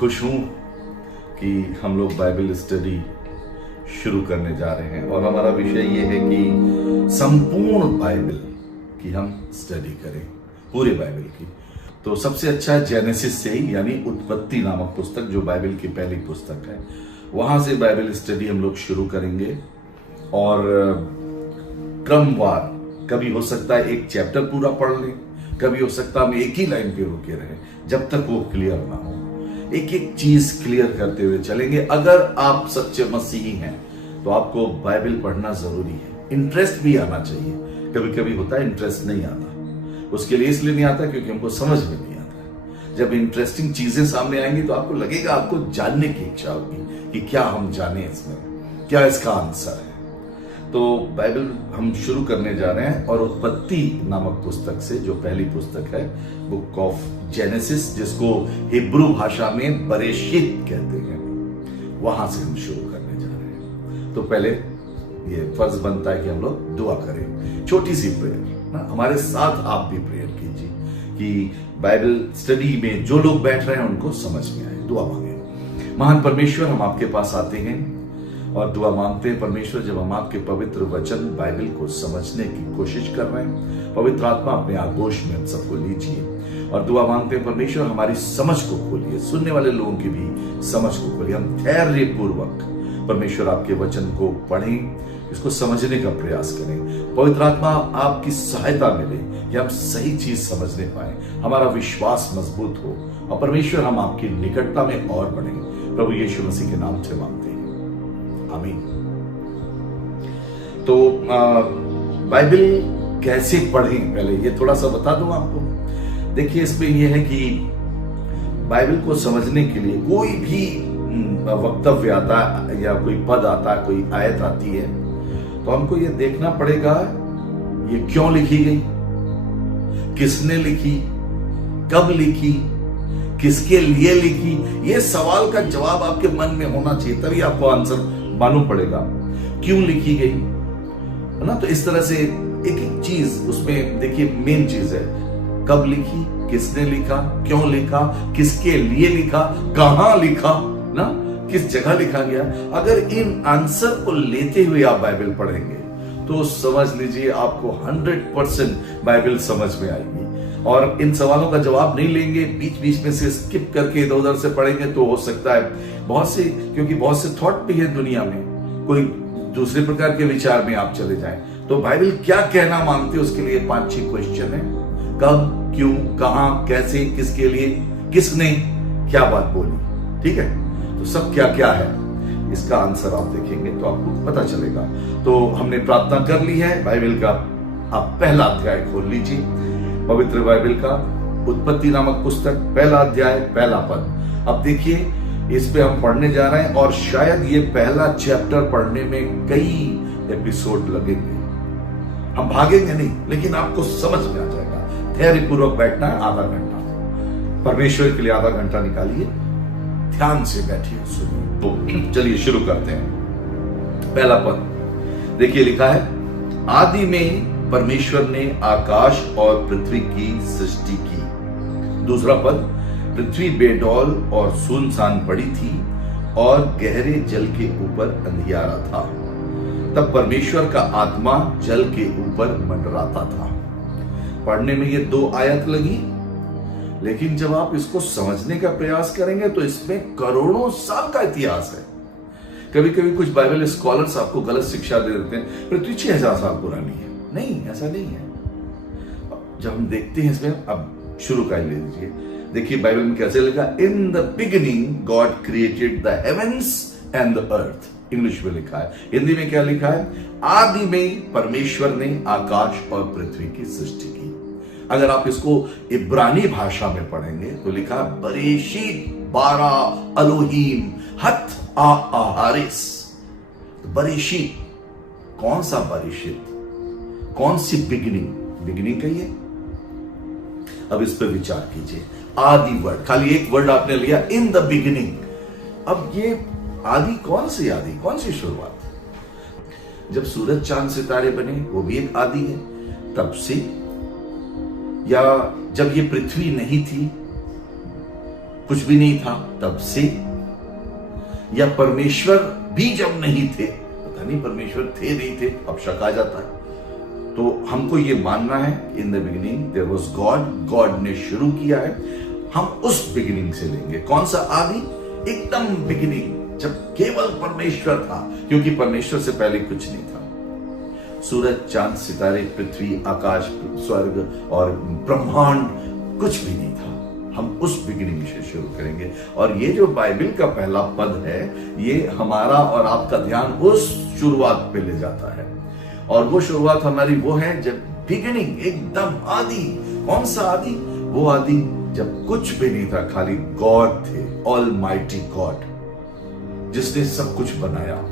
खुश हूँ कि हम लोग बाइबल स्टडी शुरू करने जा रहे हैं और हमारा विषय ये है कि संपूर्ण बाइबल की हम स्टडी करें, पूरे बाइबल की। तो सबसे अच्छा है जेनेसिस से ही, यानी उत्पत्ति नामक पुस्तक जो बाइबल की पहली पुस्तक है, वहां से बाइबल स्टडी हम लोग शुरू करेंगे। और क्रमवार, कभी हो सकता है एक चैप्टर पूरा पढ़ लें, कभी हो सकता है हम एक ही लाइन पे रुके रहें जब तक वो क्लियर ना हो। एक एक चीज क्लियर करते हुए चलेंगे। अगर आप सच्चे मसीही हैं तो आपको बाइबल पढ़ना जरूरी है। इंटरेस्ट भी आना चाहिए। कभी कभी होता है इंटरेस्ट नहीं आता, उसके लिए इसलिए नहीं आता क्योंकि हमको समझ में नहीं आता। जब इंटरेस्टिंग चीजें सामने आएंगी तो आपको लगेगा, आपको जानने की इच्छा होगी कि क्या हम जाने इसमें, क्या इसका आंसर है। तो बाइबल हम शुरू करने जा रहे हैं और उत्पत्ति नामक पुस्तक से, जो पहली पुस्तक है, बुक ऑफ जेनेसिस, जिसको हिब्रू भाषा में बरेशित कहते हैं, वहां से हम शुरू करने जा रहे हैं। तो पहले ये फर्ज बनता है कि हम लोग दुआ करें, छोटी सी प्रेयर ना, हमारे साथ आप भी प्रेयर कीजिए कि बाइबल स्टडी में जो लोग बैठ रहे हैं उनको समझ में आए। दुआ मांगे। महान परमेश्वर, हम आपके पास आते हैं और दुआ मांगते हैं परमेश्वर, जब हम आपके पवित्र वचन बाइबल को समझने की कोशिश कर रहे हैं, पवित्र आत्मा अपने आगोश में हम सबको लीजिए। और दुआ मांगते हैं परमेश्वर, हमारी समझ को खोलिए, सुनने वाले लोगों की भी समझ को खोलिए। हम धैर्य पूर्वक परमेश्वर आपके वचन को पढ़ें, इसको समझने का प्रयास करें। पवित्र आत्मा आपकी सहायता मिले कि हम सही चीज समझने पाए, हमारा विश्वास मजबूत हो और परमेश्वर हम आपकी निकटता में और बढ़े। प्रभु यीशु मसीह के नाम से मांगते हैं, आमीन। तो बाइबल कैसे पढ़ें, पहले ये थोड़ा सा बता दूं आपको। देखिए, इसमें यह है कि बाइबल को समझने के लिए कोई भी वक्तव्य आता है या कोई पद आता है, कोई आयत आती है, तो हमको ये देखना पड़ेगा ये क्यों लिखी गई, किसने लिखी, कब लिखी, किसके लिए लिखी। ये सवाल का जवाब आपके मन में होना चाहिए, तभी आपको आंसर मालूम पड़ेगा क्यों लिखी गई, है ना। तो इस तरह से एक एक चीज उसमें देखिए, मेन चीज है कब लिखी, किसने लिखा, क्यों लिखा, किसके लिए लिखा, कहां लिखा, ना किस जगह लिखा गया। अगर इन आंसर को लेते हुए आप बाइबल पढ़ेंगे तो समझ लीजिए आपको 100% बाइबल समझ में आएगी। और इन सवालों का जवाब नहीं लेंगे, बीच बीच में से स्किप करके इधर उधर से पढ़ेंगे, तो हो सकता है बहुत से, क्योंकि बहुत से थॉट भी है दुनिया में, कोई दूसरे प्रकार के विचार में आप चले जाएं। तो बाइबल क्या कहना मांगते हैं उसके लिए 5-6 क्वेश्चन है। कब, क्यों, कहां, कैसे, किसके लिए, किसने क्या बात बोली, ठीक है। तो सब क्या क्या है इसका आंसर आप देखेंगे तो आपको पता चलेगा। तो हमने प्रार्थना कर ली है। बाइबल का आप पहला अध्याय खोल लीजिए, पवित्र बाइबल का उत्पत्ति नामक पुस्तक, पहला अध्याय, पहला पद। अब देखिए, इस पे हम पढ़ने जा रहे हैं और शायद ये पहला चैप्टर पढ़ने में कई एपिसोड लगेंगे। हम भागेंगे नहीं, लेकिन आपको समझ में आ जाएगा। धैर्य पूर्वक बैठना है, आधा घंटा परमेश्वर के लिए आधा घंटा निकालिए, ध्यान से बैठिए, सुनिए। तो चलिए शुरू करते हैं। पहला पद देखिए, लिखा है, आदि में परमेश्वर ने आकाश और पृथ्वी की सृष्टि की। दूसरा पद, पृथ्वी बेडौल और सुनसान पड़ी थी और गहरे जल के ऊपर अंधियारा था। तब परमेश्वर का आत्मा जल के ऊपर मंडराता था। पढ़ने में ये 2 आयत लगी, लेकिन जब आप इसको समझने का प्रयास करेंगे तो इसमें करोड़ों साल का इतिहास है। कभी कभी कुछ बाइबल स्कॉलर्स आपको गलत शिक्षा दे देते हैं, पृथ्वी 6000 साल पुरानी है। नहीं, ऐसा नहीं है। जब हम देखते हैं इसमें, अब शुरू कर ले लीजिए। देखिए बाइबल में कैसे लिखा, इन the beginning God created the heavens and the earth. English में लिखा है। हिंदी में क्या लिखा है, आदि में परमेश्वर ने आकाश और पृथ्वी की सृष्टि की। अगर आप इसको इब्रानी भाषा में पढ़ेंगे तो लिखा बरेशीत बारा अलोहीम हथ आहारिस। बरेशीत, कौन सा बरेशीत, कौन सी बिगिनिंग, बिगिनिंग कहिए। अब इस पर विचार कीजिए। आदि वर्ड, खाली एक वर्ड आपने लिया, इन द बिगिनिंग। अब ये आदि, कौन सी आदि, कौन सी शुरुआत? जब सूरज चांद सितारे बने वो भी एक आदि है, तब से, या जब ये पृथ्वी नहीं थी कुछ भी नहीं था तब से, या परमेश्वर भी जब नहीं थे, पता नहीं परमेश्वर थे नहीं थे, अब शक आ जाता है। तो हमको ये मानना है in the beginning there was God, God ने शुरू किया है, हम उस बिगिनिंग से लेंगे। कौन सा आदि? एकदम बिगिनिंग, जब केवल परमेश्वर था, क्योंकि परमेश्वर से पहले कुछ नहीं था। सूरज, चांद, सितारे, पृथ्वी, आकाश, स्वर्ग और ब्रह्मांड कुछ भी नहीं था। हम उस बिगिनिंग से शुरू करेंगे। और ये जो बाइबल का पहला पद है, ये हमारा और आपका ध्यान उस शुरुआत पे ले जाता है। और वो शुरुआत हमारी वो है जब बिगिनिंग, एकदम आदि। कौन सा आदि? वो आदि जब कुछ भी नहीं था, खाली गॉड थे, ऑलमाइटी गॉड, जिसने सब कुछ बनाया।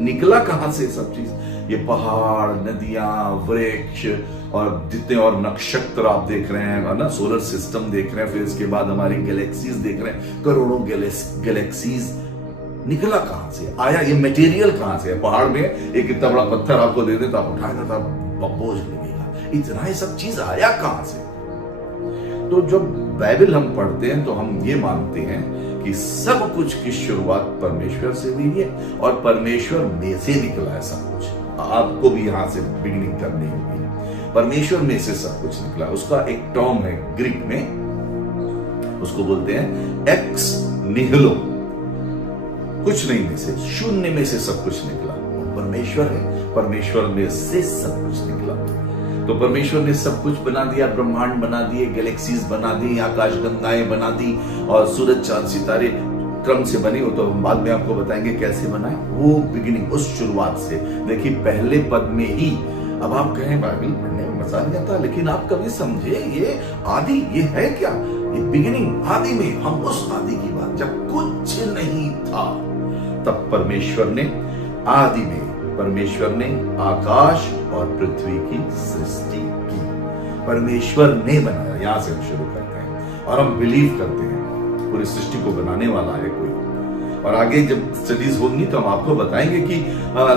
निकला कहां से सब चीज? ये पहाड़, नदियां, वृक्ष और जितने और नक्षत्र आप देख रहे हैं ना, सोलर सिस्टम देख रहे हैं, फिर इसके बाद हमारी गैलेक्सीज देख रहे हैं, करोड़ों गैलेक्सीज। निकला कहां से? आया ये मटेरियल कहां से? पहाड़ में एक इतना बड़ा पत्थर आपको दे दे तो आप उठाएगा तो बोझ लगेगा। इतना ये सब चीज आया कहां से? तो जब बाइबल हम पढ़ते हैं तो हम ये मानते हैं कि सब कुछ की शुरुआत परमेश्वर से हुई है और परमेश्वर में से निकला है सब कुछ। आपको भी यहां से बिगिनिंग करनी होगी। परमेश्वर में से सब कुछ निकला। उसका एक टर्म है ग्रीक में, उसको बोलते हैं एक्स निहिलो, कुछ नहीं में से, शून्य में से सब कुछ निकला। परमेश्वर है, परमेश्वर में से सब कुछ निकला। तो परमेश्वर ने सब कुछ बना दिया, ब्रह्मांड बना दिए, गैलेक्सीज बना दी, आकाश गंगाएं बना दी, और सूरज, चांद, सितारे क्रम से बनी। हो तो हम बाद में आपको बताएंगे कैसे बनाए। वो बिगिनिंग, उस शुरुआत से। देखिए पहले पद में ही, अब आप कहें बाइबल पढ़ने में मजा नहीं आता, लेकिन आप कभी समझे ये आदि, ये है क्या? ये बिगिनिंग, आदि में, हम उस आदि की बात, जब कुछ नहीं था तब परमेश्वर ने, आदि में परमेश्वर ने आकाश और पृथ्वी की सृष्टि की। परमेश्वर ने बनाया। यहां से हम शुरू करते हैं और हम बिलीव करते हैं पूरी सृष्टि को बनाने वाला है कोई। और आगे जब स्टडीज होंगी तो हम आपको बताएंगे कि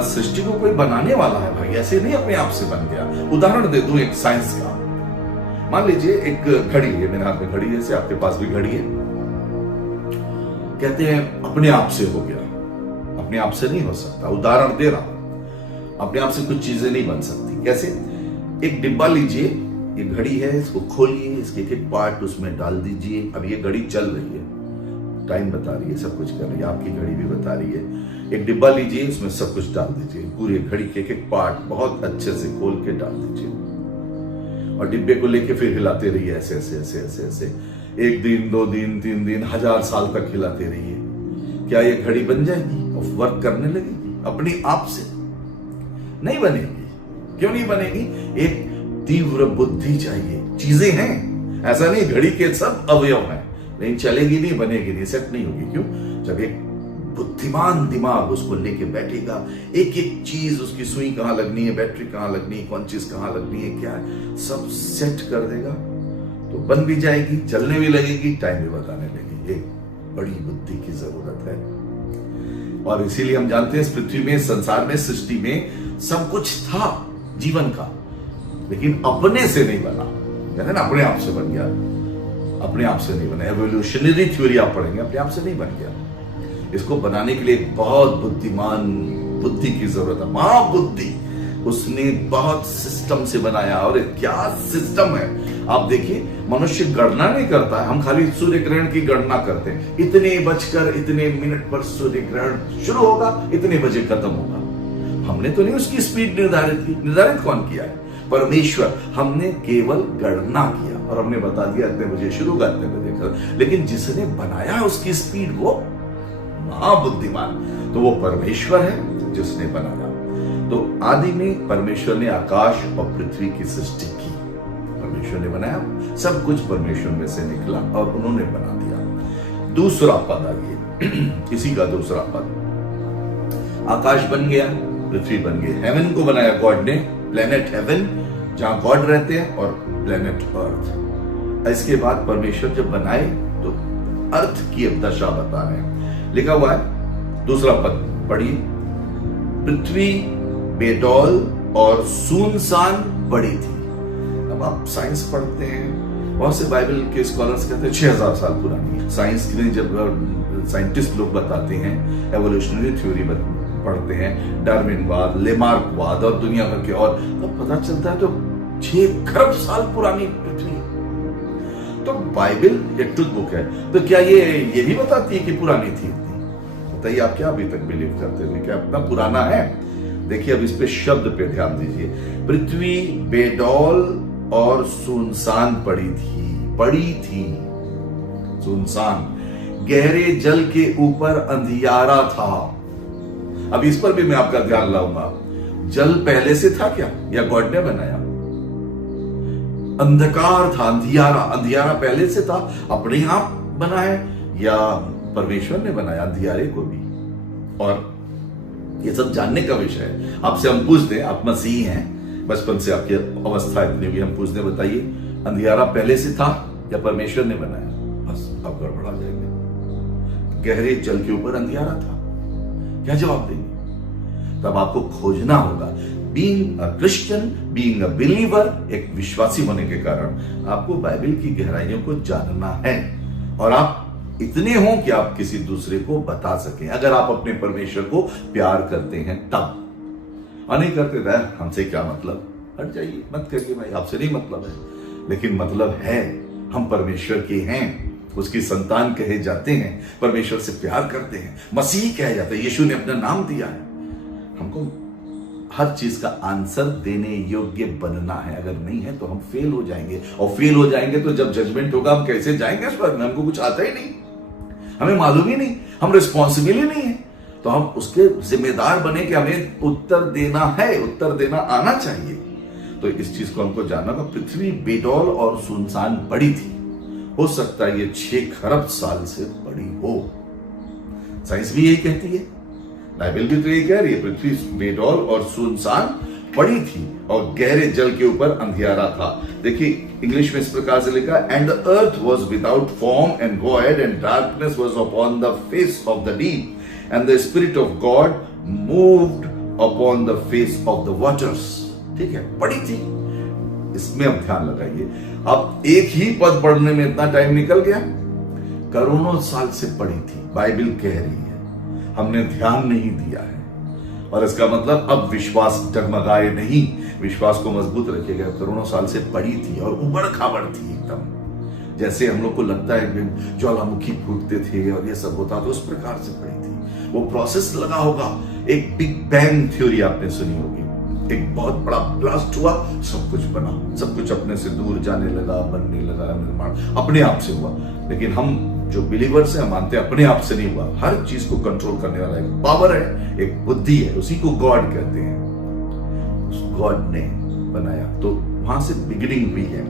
सृष्टि को कोई बनाने वाला है भाई, ऐसे नहीं अपने आप से बन गया। उदाहरण दे दूं एक साइंस का। मान लीजिए एक घड़ी है, मेरे हाथ में घड़ी है, आपके पास भी घड़ी है। कहते हैं अपने आप से हो गया, अपने आप से नहीं हो सकता। उदाहरण दे रहा हूं, अपने आप से कुछ चीजें नहीं बन सकती। कैसे? एक डिब्बा लीजिए, ये घड़ी है, इसको खोलिए, इसके एक पार्ट उसमें डाल दीजिए। अब ये घड़ी चल रही है, टाइम बता रही है, सब कुछ कर रही है, आपकी घड़ी भी बता रही है। एक डिब्बा लीजिए, उसमें सब कुछ डाल दीजिए, पूरी घड़ी के एक पार्ट बहुत अच्छे से खोल के डाल दीजिए, और डिब्बे को लेके फिर हिलाते रहिए, ऐसे ऐसे ऐसे ऐसे ऐसे, 1 दिन 2 दिन 3 दिन 1000 साल तक हिलाते रहिए। क्या ये घड़ी बन जाएगी और वर्क करने लगेगी? अपने आप से नहीं बनेगी। क्यों नहीं बनेगी? एक तीव्र बुद्धि चाहिए। चीजें हैं, ऐसा नहीं घड़ी के सब अवयव हैं, लेकिन चलेगी नहीं, बनेगी नहीं, सेट नहीं होगी। क्यों? जब एक बुद्धिमान दिमाग उसको लेके बैठेगा, एक एक चीज, उसकी सुई कहां लगनी है, बैटरी कहां लगनी है, कौन चीज कहां लगनी है, क्या है, सब सेट कर देगा तो बन भी जाएगी, चलने भी लगेगी, टाइम भी बताने लगेगी। एक बड़ी बुद्धि की जरूरत है। और इसीलिए हम जानते हैं इस पृथ्वी में, संसार में, सृष्टि में सब कुछ था जीवन का, लेकिन अपने से नहीं बना। कहते हैं ना, अपने आप से बन गया, अपने आप से नहीं बना। एवोल्यूशनरी थ्योरी आप पढ़ेंगे, अपने आप से नहीं बन गया। इसको बनाने के लिए एक बहुत बुद्धिमान बुद्धि की जरूरत है, महाबुद्धि। उसने बहुत सिस्टम से बनाया। और क्या सिस्टम है! आप देखिए, मनुष्य गणना नहीं करता है, हम खाली सूर्य ग्रहण की गणना करते हैं। इतने बजकर इतने मिनट पर सूर्य ग्रहण शुरू होगा, इतने बजे खत्म होगा। हमने तो नहीं उसकी स्पीड निर्धारित की। निर्धारित कौन किया है? परमेश्वर। हमने केवल गणना किया और हमने बता दिया इतने बजे शुरू होगा, इतने बजे खत्म। लेकिन जिसने बनाया उसकी स्पीड, वो महाबुद्धिमान, तो वो परमेश्वर है जिसने बनाया। तो आदि में परमेश्वर ने आकाश और पृथ्वी की सृष्टि की, परमेश्वर ने बनाया। सब कुछ परमेश्वर में से निकला और उन्होंने बना दिया। दूसरा पद आइए, इसी का दूसरा पद, आकाश बन गया, पृथ्वी बन गई। हेवन को बनाया गॉड ने, प्लेनेट हेवन जहां गॉड रहते हैं, और प्लेनेट अर्थ। इसके बाद परमेश्वर जब बनाए तो अर्थ की अब दशा बता रहे हैं। लिखा हुआ है दूसरा पद, पढ़िए। पृथ्वी बेडौल और सुनसान पड़ी थी। अब आप साइंस पढ़ते हैं बहुत से बाइबल के स्कॉलर्स कहते हैं 6000 साल पुरानी है। साइंस के लिए जब साइंटिस्ट लोग बताते हैं, एवोल्यूशनरी थ्योरी पढ़ते हैं, डार्विनवाद, लेमार्कवाद और दुनिया भर के, और तब पता चलता है तो 6 खरब साल पुरानी पृथ्वी। तो बाइबल एक ट्रुथ बुक है, तो क्या ये भी बताती है कि पुरानी थी? बताइए आप क्या अभी तक बिलीव करते हैं? क्या इतना पुराना है? देखिए अब इस पे शब्द पे ध्यान दीजिए। पृथ्वी बेडौल और सुनसान पड़ी थी, सुनसान, गहरे जल के ऊपर अंधियारा था। अब इस पर भी मैं आपका ध्यान लाऊंगा। जल पहले से था क्या, या गॉड ने बनाया? अंधकार था, अंधियारा पहले से था, अपने आप बना है, या परमेश्वर ने बनाया अंधियारे को भी? और ये सब जानने का विषय है। आपसे हम पूछते हैं, आप मसीह हैं, बचपन से आपकी अवस्था इतनी भी, हम पूछते बताइए अंधियारा पहले से था या परमेश्वर ने बनाया? बस आप गड़बड़ा जाएंगे। गहरे जल के ऊपर अंधियारा था, क्या जवाब देंगे? तब आपको खोजना होगा। Being a Christian, being a believer, एक विश्वासी होने के कारण आपको बाइबल की गहराइयों को जानना है, और आप इतने हो कि आप किसी दूसरे को बता सकें। अगर आप अपने परमेश्वर को प्यार करते हैं तब, और नहीं करते तो हमसे क्या मतलब, हट जाइए, मत करिए भाई, आपसे नहीं मतलब है। लेकिन मतलब है, हम परमेश्वर के हैं, उसकी संतान कहे जाते हैं, परमेश्वर से प्यार करते हैं, मसीह कहे जाते हैं, यीशु ने अपना नाम दिया है। हमको हर चीज का आंसर देने योग्य बनना है। अगर नहीं है तो हम फेल हो जाएंगे, और फेल हो जाएंगे तो जब जजमेंट होगा हम कैसे जाएंगे स्वर्ग में? हमको कुछ आता ही नहीं, हमें मालूम ही नहीं, हम रिस्पॉन्सिबल ही नहीं है, तो हम उसके जिम्मेदार बने कि हमें उत्तर देना है, उत्तर देना आना चाहिए। तो इस चीज को हमको जानना होगा। पृथ्वी बेडौल और सुनसान पड़ी थी, हो सकता है ये 6 खरब साल से पड़ी हो। साइंस भी यही कहती है, बाइबल भी तो यही कह रही है, पृथ्वी बेडौल और सुनसान पड़ी थी और गहरे जल के ऊपर अंधियारा था। देखिए इंग्लिश में इस प्रकार से लिखा, and the earth was without form and void and darkness was upon the face of the deep and the spirit of God moved upon the face of the waters. ठीक है, पड़ी थी, इसमें अब ध्यान लगाइए। अब एक ही पद पढ़ने में इतना टाइम निकल गया, करोड़ों साल से पड़ी थी, बाइबल कह रही है, हमने ध्यान नहीं दिया है। और इसका मतलब अब विश्वास डगमगाए नहीं, विश्वास को मजबूत रखिएगा। करोड़ों साल से पड़ी थी और उबड़ खाबड़ थी एकदम, जैसे हम लोग को लगता है कि ज्वालामुखी फूटते थे और ये सब होता, तो उस प्रकार से पड़ी थी। वो प्रोसेस लगा होगा। एक बिग बैंग थ्योरी आपने सुनी होगी, एक बहुत बड़ा ब्लास्ट हुआ, सब कुछ बना, सब कुछ अपने से दूर जाने लगा, बनने लगा, निर्माण अपने आप से हुआ। लेकिन हम जो बिलीवर्स हैं, हम मानते हैं अपने आप से नहीं हुआ, हर चीज को कंट्रोल करने वाला एक पावर है, एक बुद्धि है, उसी को गॉड कहते हैं, उस गॉड ने बनाया। तो वहां से बिगिनिंग हुई है।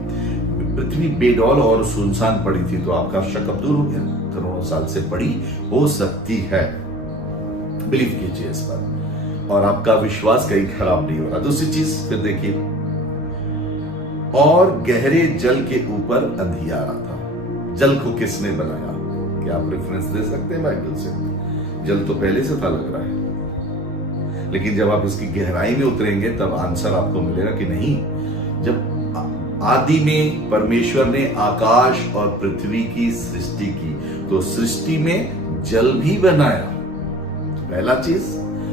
पृथ्वी बेडौल और सुनसान पड़ी थी, तो आपका शक अब दूर हो गया, करोड़ों साल से पड़ी हो सकती है, बिलीव कीजिए इस पर, और आपका विश्वास कहीं खराब नहीं हो रहा। दूसरी चीज फिर देखिए, और गहरे जल के ऊपर अंधियारा था। जल को किसने बनाया? क्या आप रेफरेंस दे सकते हैं बाइबल से? जल तो पहले से था लग रहा है, लेकिन जब आप इसकी गहराई में उतरेंगे तब आंसर आपको मिलेगा कि नहीं। जब आदि में परमेश्वर ने आकाश और पृथ्वी की सृष्टि की, तो सृष्टि में जल भी बनाया। पहला चीज,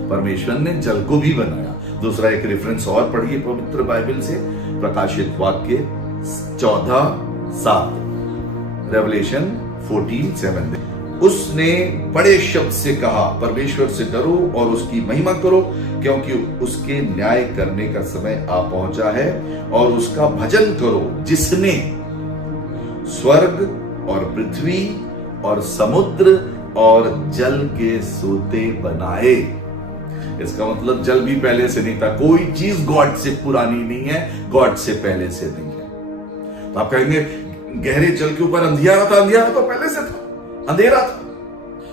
परमेश्वर ने जल को भी बनाया। दूसरा एक रेफरेंस और पढ़िए पवित्र बाइबल से, प्रकाशित वाक्य 14:7, रेवलेशन 14:7। उसने बड़े शब्द से कहा, परमेश्वर से डरो और उसकी महिमा करो, क्योंकि उसके न्याय करने का समय आ पहुंचा है, और उसका भजन करो जिसने स्वर्ग और पृथ्वी और समुद्र और जल के सोते बनाए। इसका मतलब जल भी पहले से नहीं था, कोई चीज गॉड से पुरानी नहीं है, गॉड से पहले से नहीं है। तो आप कहेंगे गहरे जल के ऊपर अंधियारा था, अंधियारा तो पहले से था, अंधेरा था,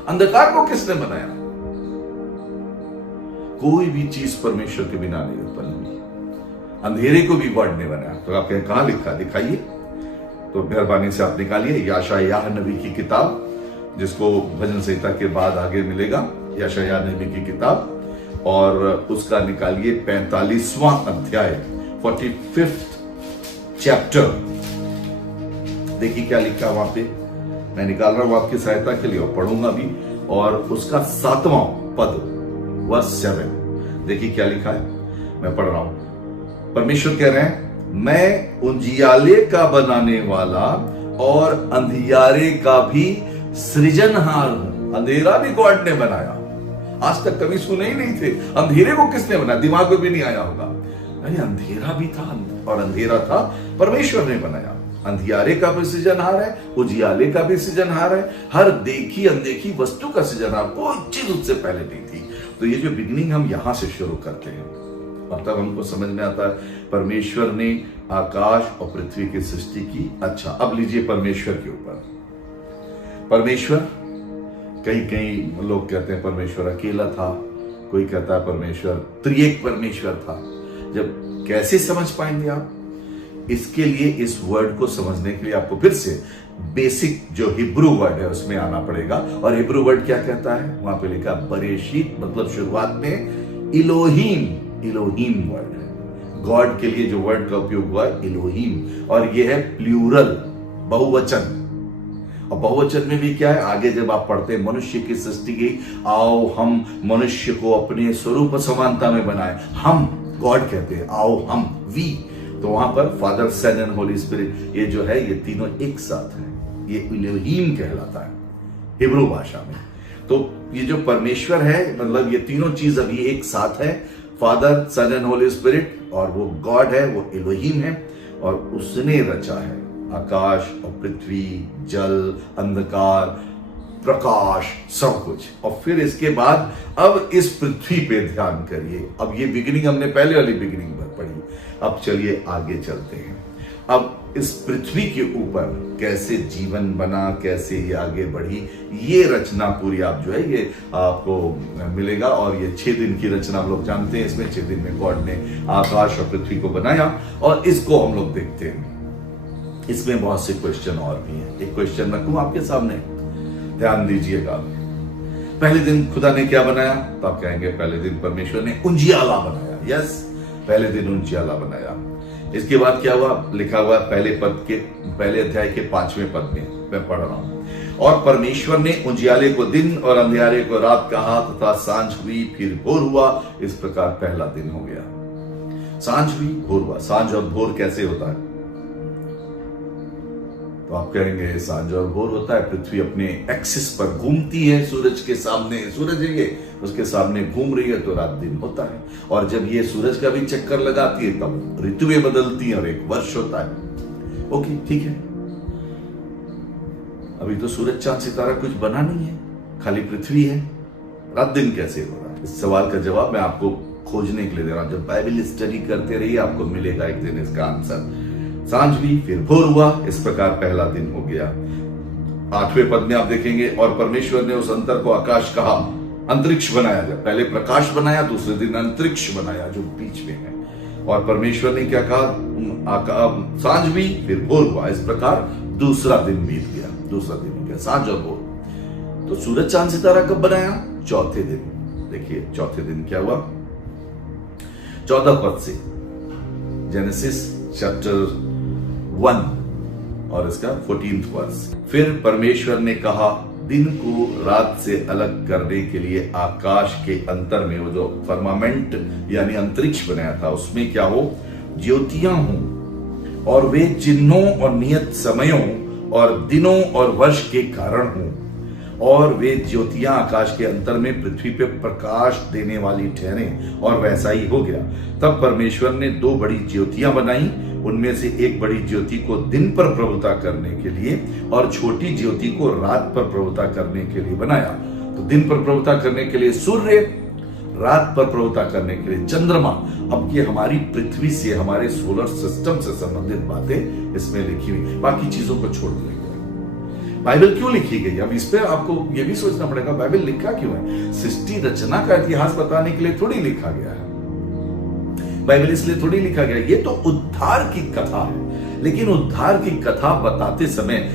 अंधकार को किसने बनाया? कोई भी चीज परमेश्वर के बिना नहीं उत्पन्न हुई, अंधेरे को भी गॉड ने बनाया। तो आप कहें कहां लिखा, दिखाइए। तो मेहरबानी से आप निकालिए यशायाह नबी की किताब, जिसको भजन संहिता के बाद आगे मिलेगा, यशायाह नबी की किताब, और उसका निकालिए 45वां अध्याय, 45th चैप्टर, देखिए क्या लिखा है वहां पे, मैं निकाल रहा हूं आपकी सहायता के लिए और पढ़ूंगा भी। और उसका 7वां पद वर्स 7, देखिए क्या लिखा है, मैं पढ़ रहा हूं। परमेश्वर कह रहे हैं, मैं उजियाले का बनाने वाला और अंधियारे का भी सृजनहार हूं। अंधेरा भी गॉड ने बनाया, आज तक कभी सुने ही नहीं थे। अंधेरे को किसने बनाया, दिमाग में भी नहीं आया होगा। अरे अंधेरा भी था और अंधेरा था परमेश्वर ने बनाया। अंधियारे का भी सृजनहार है, उजियाले का भी सृजनहार है, हर देखी अनदेखी वस्तु का सृजनहार, कोई चीज उससे पहले नहीं थी। तो ये जो बिगिनिंग हम यहां से शुरू करते हैं और तब हमको समझ में आता है परमेश्वर ने आकाश और पृथ्वी की सृष्टि की। अच्छा, अब लीजिए परमेश्वर के ऊपर। परमेश्वर, कहीं कहीं लोग कहते हैं परमेश्वर अकेला था, कोई कहता है परमेश्वर त्रिएक परमेश्वर था। जब कैसे समझ पाएंगे आप, इसके लिए इस वर्ड को समझने के लिए आपको फिर से बेसिक जो हिब्रू वर्ड है उसमें आना पड़ेगा। और हिब्रू वर्ड क्या कहता है, वहां पे लिखा बरेशीत, मतलब शुरुआत में। इलोहीम, इलोहीम वर्ड है, गॉड के लिए जो वर्ड का उपयोग हुआ है इलोहीम, और यह है प्लूरल, बहुवचन। और बहुवचन में भी क्या है, आगे जब आप पढ़ते हैं मनुष्य की सृष्टि की, आओ हम मनुष्य को अपने स्वरूप समानता में बनाए, हम गॉड कहते हैं, आओ हम, वी। तो वहां पर Father, Son and Holy Spirit, ये जो है ये तीनों एक साथ है, ये इलोहीम कहलाता है हिब्रू भाषा में। तो ये जो परमेश्वर है, मतलब ये तीनों चीज अभी एक साथ है, Father, Son and Holy Spirit, और वो गॉड है, वो इलोहीम है। और उसने रचा है आकाश और पृथ्वी, जल, अंधकार, प्रकाश, सब कुछ। और फिर इसके बाद अब इस पृथ्वी पे ध्यान करिए। अब ये बिगिनिंग हमने पहले वाली बिगिनिंग पर पढ़ी, अब चलिए आगे चलते हैं। अब इस पृथ्वी के ऊपर कैसे जीवन बना, कैसे ये आगे बढ़ी, ये रचना पूरी आप जो है ये आपको मिलेगा। और ये 6 दिन की रचना हम लोग जानते हैं, इसमें 6 दिन में गॉड ने आकाश और पृथ्वी को बनाया और इसको हम लोग देखते हैं। इसमें बहुत से क्वेश्चन और भी हैं। एक क्वेश्चन रखूं आपके सामने, ध्यान दीजिएगा। पहले दिन खुदा ने क्या बनाया, तो आप कहेंगे पहले दिन परमेश्वर ने उजियाला बनाया। यस, पहले दिन उजियाला बनाया। इसके बाद क्या हुआ, लिखा हुआ पहले अध्याय के 5वें पद में, मैं पढ़ रहा हूं। और परमेश्वर ने उजियाले को दिन और अंधियारे को रात कहा, तथा सांझ हुई, फिर भोर हुआ। इस प्रकार पहला दिन हो गया। सांझ हुई, भोर हुआ। सांझ और भोर कैसे होता है, तो आप कहेंगे सांझ और भोर होता है, पृथ्वी अपने एक्सिस पर घूमती है, सूरज के सामने, सूरज है ये, उसके सामने घूम रही है तो रात दिन होता है। और जब ये सूरज का भी चक्कर लगाती है तब ऋतुएं बदलती हैं और एक वर्ष होता है। ओके, ठीक है। अभी तो सूरज चांद सितारा कुछ बना नहीं है, खाली पृथ्वी है, रात दिन कैसे हो रहा है? इस सवाल का जवाब मैं आपको खोजने के लिए दे रहा हूं। जब बाइबल स्टडी करते रहिए, आपको मिलेगा एक दिन इसका आंसर। सांझ हुई, फिर भोर हुआ, इस प्रकार पहला दिन हो गया। 8वें पद में आप देखेंगे, और परमेश्वर ने उस अंतर को आकाश कहा, अंतरिक्ष बनाया। जब पहले प्रकाश बनाया, दूसरे दिन अंतरिक्ष बनाया जो बीच में है। और परमेश्वर ने क्या कहा, सांझ हुई, फिर भोर हुआ, इस प्रकार दूसरा दिन बीत गया। दूसरा दिन हो गया, सांझ और भोर। तो सूरज चांद सितारा कब बनाया, चौथे दिन। देखिए चौथे दिन क्या हुआ, 14 पद से, जेनेसिस चैप्टर 1 और इसका 14th वर्स। फिर परमेश्वर ने कहा, दिन को रात से अलग करने के लिए आकाश के अंतर में, वो जो फर्मामेंट यानी अंतरिक्ष बनाया था, उसमें क्या हो, ज्योतियां हों, और वे चिन्हों और नियत समयों और दिनों और वर्ष के कारण हों। और वे ज्योतियां आकाश के अंतर में पृथ्वी पे प्रकाश देने वाली ठहरें, और वैसा ही हो गया। तब परमेश्वर ने 2 बड़ी ज्योतियां बनाई, उनमें से एक बड़ी ज्योति को दिन पर प्रभुता करने के लिए और छोटी ज्योति को रात पर प्रभुता करने के लिए बनाया। तो दिन पर प्रभुता करने के लिए सूर्य, रात पर प्रभुता करने के लिए चंद्रमा। अब ये हमारी पृथ्वी से, हमारे सोलर सिस्टम से संबंधित बातें इसमें लिखी हुई, बाकी चीजों को छोड़ देंगे। बाइबल क्यों लिखी गई, अब इस पे आपको ये भी सोचना पड़ेगा, बाइबल लिखा क्यों है। सृष्टि रचना का इतिहास बताने के लिए थोड़ी लिखा गया है, बाइबल इसलिए थोड़ी लिखा गया। ये तो उद्धार की कथा है, लेकिन उद्धार की कथा बताते समय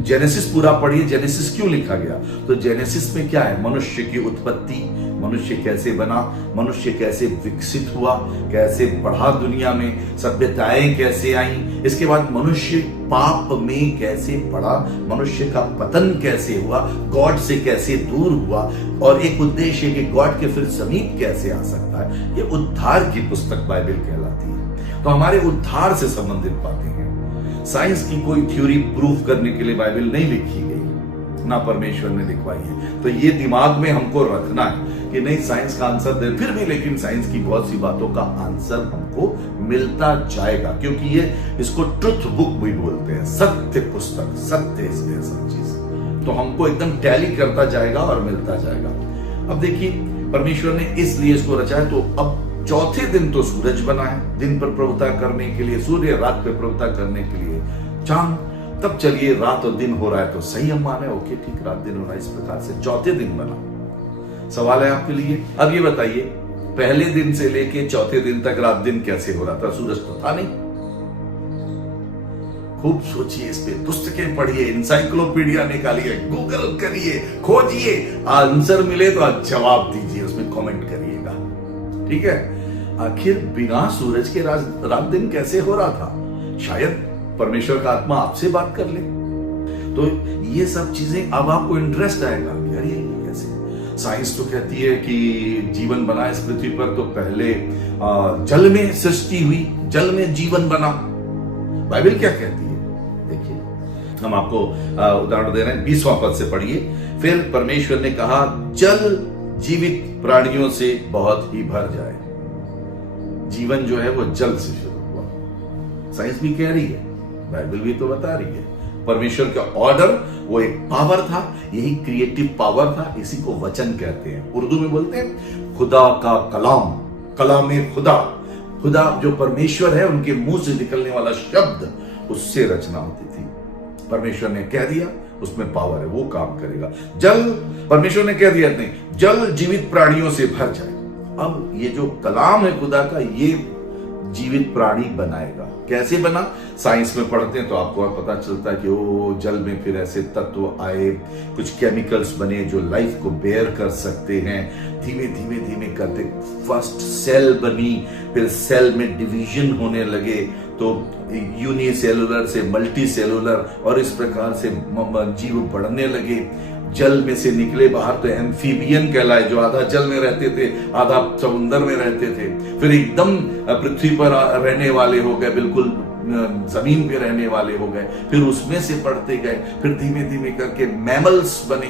जेनेसिस पूरा पढ़िए, जेनेसिस क्यों लिखा गया। तो जेनेसिस में क्या है, मनुष्य की उत्पत्ति, मनुष्य कैसे बना, मनुष्य कैसे विकसित हुआ, कैसे बढ़ा दुनिया में, सभ्यताएं कैसे आईं, इसके बाद मनुष्य पाप में कैसे पड़ा, मनुष्य का पतन कैसे हुआ, गॉड से कैसे दूर हुआ, और एक उद्देश्य कि गॉड के फिर समीप कैसे आ सकता है। ये उद्धार की पुस्तक बाइबल कहलाती है। तो हमारे उद्धार से संबंधित बातें हैं। साइंस की कोई थ्योरी प्रूफ करने के लिए बाइबल नहीं लिखी गई, ना परमेश्वर ने लिखवाई है। तो ये दिमाग में हमको रखना है कि नहीं, साइंस का आंसर दे, फिर भी लेकिन साइंस की बहुत सी बातों का आंसर हमको मिलता जाएगा, क्योंकि ये इसको ट्रुथ बुक भी बोलते हैं, सत्य पुस्तक, सत्य इसमें सब चीज, तो हमको एकदम टैली करता जाएगा और मिलता जाएगा। अब देखिए, परमेश्वर ने इसलिए इसको रचा है। तो अब चौथे दिन तो सूरज बना है, दिन पर प्रभुता करने के लिए, सूर्य रात पर प्रभुता करने के लिए चांद। तब चलिए, रात और दिन हो रहा है तो सही हम माने, ओके ठीक, रात दिन हो रहा है, इस प्रकार से चौथे दिन बना। सवाल है आपके लिए, अब ये बताइए, पहले दिन से लेके चौथे दिन तक रात दिन कैसे हो रहा था? सूरज तो था नहीं। खूब सोचिए इस पे, पुस्तकें पढ़िए, इंसाइक्लोपीडिया निकालिए, गूगल करिए, खोजिए, आंसर मिले तो आप जवाब दीजिए, उसमें कमेंट करिएगा, ठीक है। आखिर बिना सूरज के रात दिन कैसे हो रहा था? शायद परमेश्वर का आत्मा आपसे बात कर ले। तो ये सब चीजें अब आपको इंटरेस्ट आएगा कि अरे ये कैसे। साइंस तो कहती है कि जीवन बना इस पृथ्वी पर तो पहले जल में सृष्टि हुई, जल में जीवन बना। बाइबल क्या कहती है? देखिए, हम आपको उदाहरण दे रहे हैं, 20वां पद से पढ़िए। फिर परमेश्वर ने कहा, जल जीवित प्राणियों से बहुत ही भर जाए। जीवन जो है वो जल से शुरू हुआ। साइंस भी कह रही है, बाइबल भी तो बता रही है। परमेश्वर का ऑर्डर वो एक पावर था, यही क्रिएटिव पावर था, इसी को वचन कहते हैं। उर्दू में बोलते हैं खुदा का कलाम, कलाम खुदा। खुदा जो परमेश्वर है, उनके मुंह से निकलने वाला शब्द, उससे रचना होती थी। परमेश्वर ने कह दिया, उसमें पावर है, वो काम करेगा। जल, परमेश्वर ने कह दिया, नहीं, जल जीवित प्राणियों से भर जाए। अब ये जो कलाम है खुदा का, ये जीवित प्राणी बनाएगा। कैसे बना? साइंस में पढ़ते हैं तो आपको पता चलता है कि ओ जल में फिर ऐसे तत्व आए, कुछ केमिकल्स बने जो लाइफ को बेयर कर सकते हैं। धीमे धीमे धीमे करते फर्स्ट सेल बनी, फिर सेल में डिवीजन होने लगे, तो यूनिसेलुलर से मल्टी सेलुलर, और इस प्रकार से जीव बढ़ने लगे। जल में से निकले बाहर तो एम्फीबियन कहलाए, जो आधा जल में रहते थे, आधा समुद्र में रहते थे। फिर एकदम पृथ्वी पर रहने वाले हो गए, बिल्कुल जमीन पे रहने वाले हो गए। फिर उसमें से बढ़ते गए, फिर धीमे धीमे करके मैमल्स बने,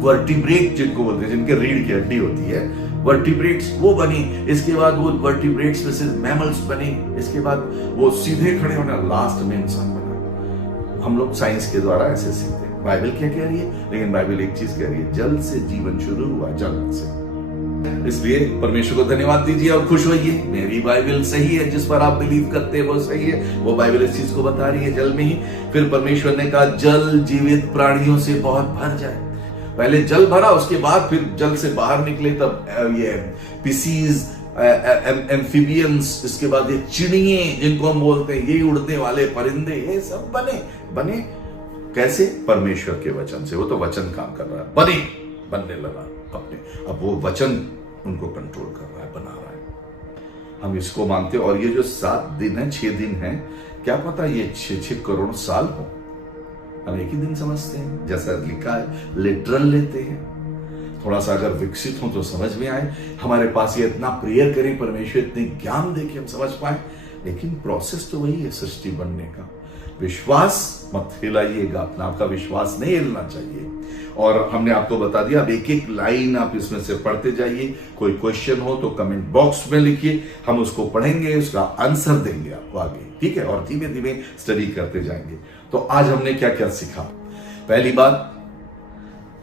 वर्टिब्रेट जिनको बोलते हैं, जिनके रीढ़ की हड्डी होती है, वर्टिब्रेट्स वो बनी। इसके बाद वो वर्टिब्रेट्स में से मैमल्स बने, इसके बाद वो सीधे खड़े होना, लास्ट में इंसान बना। हम लोग साइंस के द्वारा ऐसे सीखते हैं। बाइबल क्या कह रही है? लेकिन बाइबल एक चीज कह रही है, जल से जीवन शुरू हुआ, जल से। इसलिए परमेश्वर को धन्यवाद दीजिए और खुश होइए, मेरी बाइबल सही है, जिस पर आप बिलीव करते हैं वो सही है। वो बाइबल इस चीज को बता रही है, जल में ही। फिर परमेश्वर ने कहा, जल जीवित प्राणियों से बहुत भर जाए। पहले जल भरा, उसके बाद फिर जल से बाहर निकले, तब ये पिसीज, एम्फीबियंस, इसके बाद ये चिड़िए जिनको हम बोलते हैं, ये उड़ने वाले परिंदे, ये सब बने। कैसे? परमेश्वर के वचन से। वो तो वचन काम कर रहा है, बनने लगा अपने। अब वो वचन उनको कंट्रोल कर रहा है, बना रहा है। हम इसको मानते हैं। और ये जो 7 दिन है, 6 दिन है, क्या पता ये 6 करोड़ साल हो। हम एक ही दिन समझते हैं, जैसा लिखा है, लिटरल लेते हैं। थोड़ा सा अगर विकसित हो तो समझ में आए, हमारे पास ये इतना प्रेयर करें, परमेश्वर इतने ज्ञान दे कि हम समझ पाए। लेकिन प्रोसेस तो वही है सृष्टि बनने का। विश्वास मत हिलाइएगा, अपना आपका विश्वास नहीं हिलना चाहिए। और हमने आपको बता दिया, अब एक एक लाइन आप इसमें से पढ़ते जाइए। कोई क्वेश्चन हो तो कमेंट बॉक्स में लिखिए, हम उसको पढ़ेंगे, उसका आंसर देंगे आपको आगे, ठीक है। और धीमे धीमे स्टडी करते जाएंगे। तो आज हमने क्या क्या सीखा? पहली बात,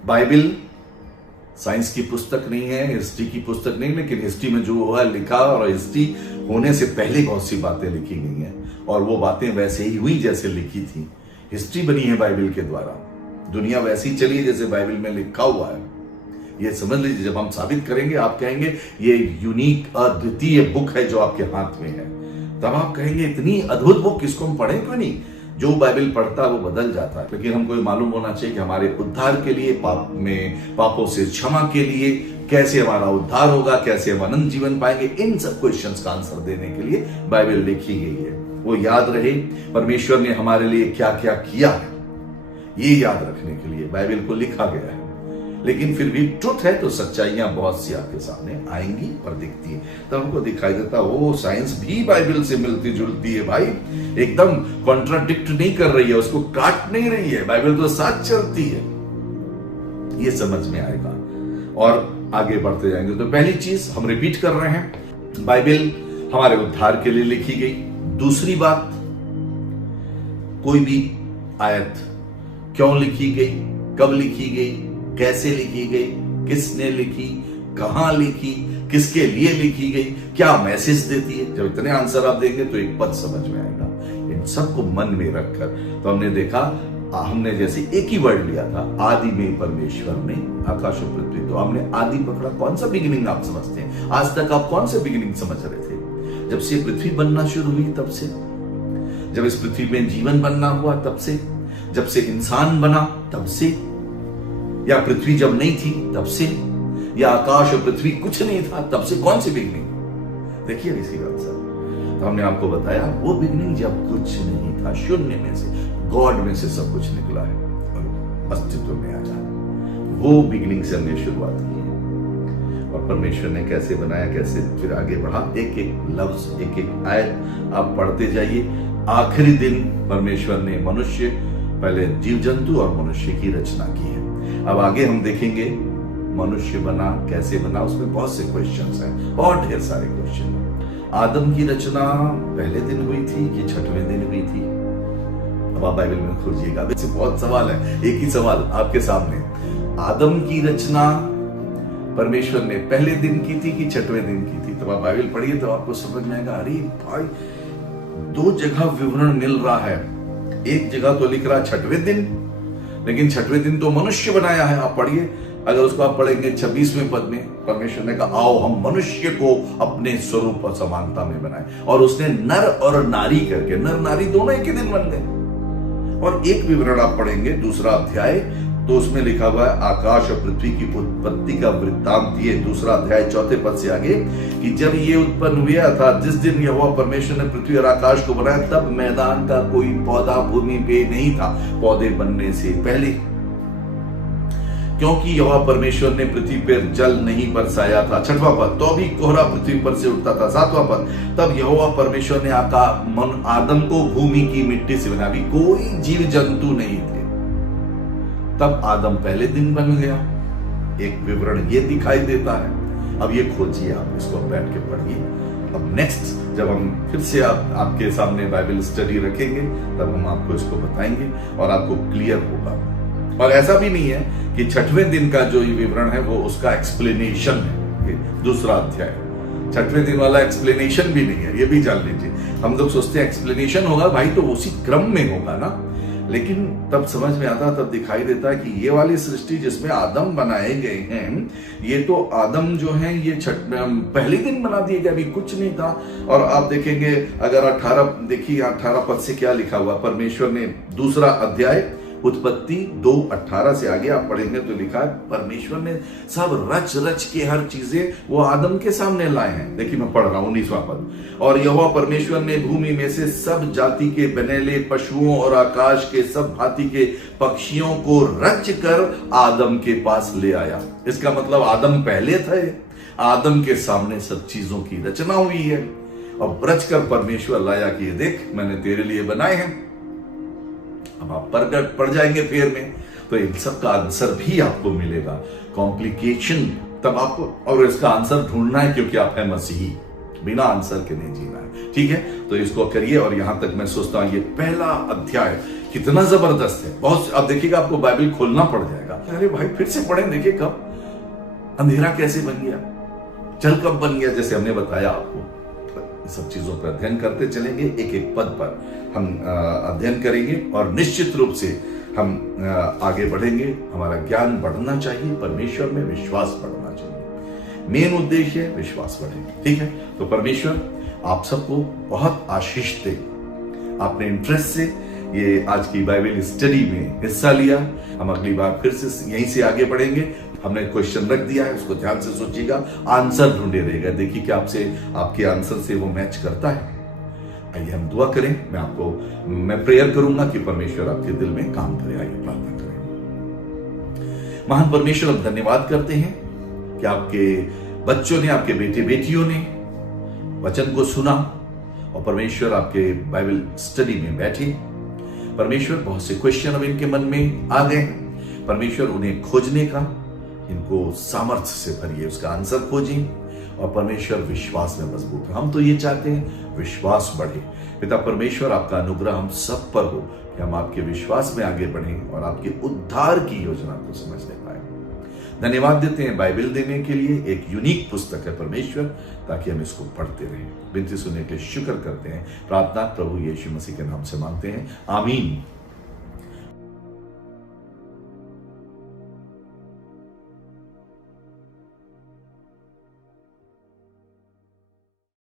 बाइबल साइंस की पुस्तक नहीं है, हिस्ट्री की पुस्तक नहीं, लेकिन हिस्ट्री में जो हुआ लिखा, और हिस्ट्री होने से पहले बहुत सी बातें लिखी गई हैं, और वो बातें वैसे ही हुई जैसे लिखी थी। हिस्ट्री बनी है बाइबल के द्वारा, दुनिया वैसी ही चली है जैसे बाइबल में लिखा हुआ है। ये समझ लीजिए, जब हम साबित करेंगे, आप कहेंगे ये यूनिक अद्वितीय बुक है जो आपके हाथ में है, तब आप कहेंगे इतनी अद्भुत बुक, इसको हम पढ़ें क्यों नहीं? जो बाइबल पढ़ता है वो बदल जाता है। लेकिन हमको मालूम होना चाहिए कि हमारे उद्धार के लिए, पापों से क्षमा के लिए कैसे हमारा उद्धार होगा, कैसे हम अनंत जीवन पाएंगे, इन सब क्वेश्चंस का आंसर देने के लिए बाइबल लिखी गई है। वो याद रहे परमेश्वर ने हमारे लिए क्या क्या किया है, ये याद रखने के लिए बाइबल को लिखा गया है। लेकिन फिर भी ट्रुथ है तो सच्चाइयां बहुत सी आपके सामने आएंगी और दिखती है, तो हमको दिखाई देता वो साइंस भी बाइबल से मिलती जुलती है भाई, एकदम कॉन्ट्राडिक्ट नहीं कर रही है, उसको काट नहीं रही है, बाइबल तो साथ चलती है। ये समझ में आएगा और आगे बढ़ते जाएंगे। तो पहली चीज हम रिपीट कर रहे हैं, बाइबल हमारे उद्धार के लिए लिखी गई। दूसरी बात, कोई भी आयत क्यों लिखी गई, कब लिखी गई, कैसे लिखी गई, किसने लिखी, कहां लिखी, किसके लिए लिखी गई, क्या मैसेज देती है, जब इतने आंसर आप देंगे तो एक पद समझ में आएगा। इन सबको मन में रखकर तो हमने देखा, हमने जैसे एक ही वर्ड लिया था, आदि में परमेश्वर ने आकाश और पृथ्वी, तो हमने आदि पकड़ा। कौन सा बिगिनिंग आप समझते हैं? आज तक आप कौन सा बिगिनिंग समझ रहे थे? जब से पृथ्वी बनना शुरू हुई तब से, जब इस पृथ्वी में जीवन बनना हुआ तब से, जब से इंसान बना तब से, या पृथ्वी जब नहीं थी तब से, या आकाश और पृथ्वी कुछ नहीं था तब से? कौन सी बिगिनिंग? देखिए इसी बात सर, तो हमने आपको बताया वो बिगिनिंग जब कुछ नहीं था, शून्य में से, गॉड में से सब कुछ निकला है और अस्तित्व में आया, वो बिगिनिंग से हमने शुरुआत की है। और परमेश्वर ने कैसे बनाया, कैसे फिर आगे बढ़ा, एक एक लफ्ज, एक एक आयत आप पढ़ते जाइए। आखिरी दिन परमेश्वर ने मनुष्य, पहले जीव जंतु और मनुष्य की रचना की है। अब आगे हम देखेंगे मनुष्य बना, कैसे बना, उसमें बहुत से क्वेश्चंस हैं, बहुत ढेर सारे क्वेश्चन। आदम की रचना पहले दिन हुई थी कि छठवें दिन हुई थी? अब आप बाइबल में खोजिएगा, वैसे बहुत सवाल है, एक ही सवाल आपके सामने। आदम की रचना परमेश्वर ने पहले दिन की थी कि छठवें दिन की थी? तो आप बाइबल पढ़िए तो आपको समझ में आएगा, अरे भाई दो जगह विवरण मिल रहा है। एक जगह तो लिख रहा है छठवें दिन, लेकिन छठवें दिन तो मनुष्य बनाया है। आप पढ़िए, अगर उसको आप पढ़ेंगे 26वें पद में परमेश्वर ने कहा, आओ हम मनुष्य को अपने स्वरूप और समानता में बनाए, और उसने नर और नारी करके, नर नारी दोनों एक ही दिन बन गए। और एक विवरण आप पढ़ेंगे दूसरा अध्याय, तो उसमें लिखा हुआ है आकाश और पृथ्वी की उत्पत्ति का वृत्तांत दिए, दूसरा अध्याय चौथे पद से आगे, कि जब ये उत्पन्न हुआ था, जिस दिन यहोवा परमेश्वर ने पृथ्वी और आकाश को बनाया, तब मैदान का कोई पौधा भूमि पे नहीं था पौधे बनने से पहले, क्योंकि यहोवा परमेश्वर ने पृथ्वी पर जल नहीं बरसाया था। छठवां पद, तो भी कोहरा पृथ्वी पर से उठता था। सातवां पद, तब यहोवा परमेश्वर ने आदम को भूमि की मिट्टी से बनाया, अभी कोई जीव जंतु नहीं थे, तब आदम पहले दिन बन गया। एक विवरण ये दिखाई देता है। अब ये खोजिए, आप इसको बैठ के पढ़िए। अब नेक्स्ट जब हम फिर से आपके सामने बाइबल स्टडी रखेंगे, तब हम आपको इसको बताएंगे और आपको क्लियर होगा। और ऐसा भी नहीं है कि छठवें दिन का जो ये विवरण है वो उसका एक्सप्लेनेशन है, दूसरा अध्याय छठवें दिन वाला एक्सप्लेनेशन भी नहीं है, ये भी जान लीजिए। हम लोग सोचते हैं एक्सप्लेनेशन होगा, भाई तो उसी क्रम में होगा ना, लेकिन तब समझ में आता, तब दिखाई देता है कि ये वाली सृष्टि जिसमें आदम बनाए गए हैं, ये तो आदम जो है ये पहले दिन बना दिए गए, अभी कुछ नहीं था। और आप देखेंगे अगर 18 देखिए 18 पद से क्या लिखा हुआ, परमेश्वर ने दूसरा अध्याय उत्पत्ति 2:18 से आगे आप पढ़ेंगे तो लिखा है परमेश्वर ने सब रच रच के हर चीजें वो आदम के सामने लाए हैं। देखिए मैं पढ़ रहा हूं 19वां पद, और यहोवा परमेश्वर ने भूमि में से सब जाति के बनेले पशुओं और आकाश के सब भांति के पक्षियों को रच कर आदम के पास ले आया। इसका मतलब आदम पहले थे, आदम के सामने सब चीजों की रचना हुई है, और रच कर परमेश्वर लाया कि ये देख मैंने तेरे लिए बनाए हैं। अब आप पढ़ जाएंगे फेर में तो इन सब का आंसर भी आपको मिलेगा। कॉम्प्लिकेशन तब आपको, और इसका आंसर ढूंढना है क्योंकि आप है मसीही, बिना आंसर के नहीं जीना है, ठीक है। तो इसको करिए। और यहां तक मैं सोचता हूं ये पहला अध्याय कितना जबरदस्त है, बहुत। अब देखिएगा आपको बाइबल खोलना पड़ जाएगा, अरे भाई फिर से पढ़ें, देखिए कब अंधेरा कैसे बन गया, जल कब बन गया, जैसे हमने बताया आपको। सब चीजों पर अध्ययन करते चलेंगे, एक एक पद पर हम अध्ययन करेंगे और निश्चित रूप से हम आगे बढ़ेंगे। हमारा ज्ञान बढ़ना चाहिए, परमेश्वर में विश्वास बढ़ना चाहिए, मेन उद्देश्य है विश्वास बढ़े, ठीक है। तो परमेश्वर आप सबको बहुत आशीष दे, आपने इंटरेस्ट से ये आज की बाइबल स्टडी में हिस्सा लिया। हम अगली बार फिर से यहीं से आगे बढ़ेंगे। हमने क्वेश्चन रख दिया है, उसको ध्यान से सोचिएगा, आंसर ढूंढे रहेगा, देखिए कि आपसे आपके आंसर से वो मैच करता है। आइए हम दुआ करें। मैं प्रेयर करूंगा कि परमेश्वर आपके दिल में काम करे। आइए प्रार्थना करें। महान परमेश्वर, हम धन्यवाद करते हैं कि आपके बच्चों ने, आपके बेटे बेटियों ने वचन को सुना और परमेश्वर आपके बाइबल स्टडी में बैठे। परमेश्वर, बहुत से क्वेश्चन अब इनके मन में आ गए हैं। परमेश्वर, उन्हें खोजने का इनको सामर्थ्य से भरिए, उसका आंसर खोजें और परमेश्वर विश्वास में मजबूत हो। हम तो ये चाहते हैं विश्वास बढ़े। पिता परमेश्वर, आपका अनुग्रह हम सब पर हो कि हम आपके विश्वास में आगे बढ़ें और आपके उद्धार की योजना को समझने पाए। धन्यवाद देते हैं बाइबल देने के लिए। एक यूनिक पुस्तक है परमेश्वर, ताकि हम इसको पढ़ते रहें। विनती सुनने के लिए शुक्र करते हैं। प्रार्थना प्रभु यीशु मसीह के नाम से मांगते हैं, आमीन।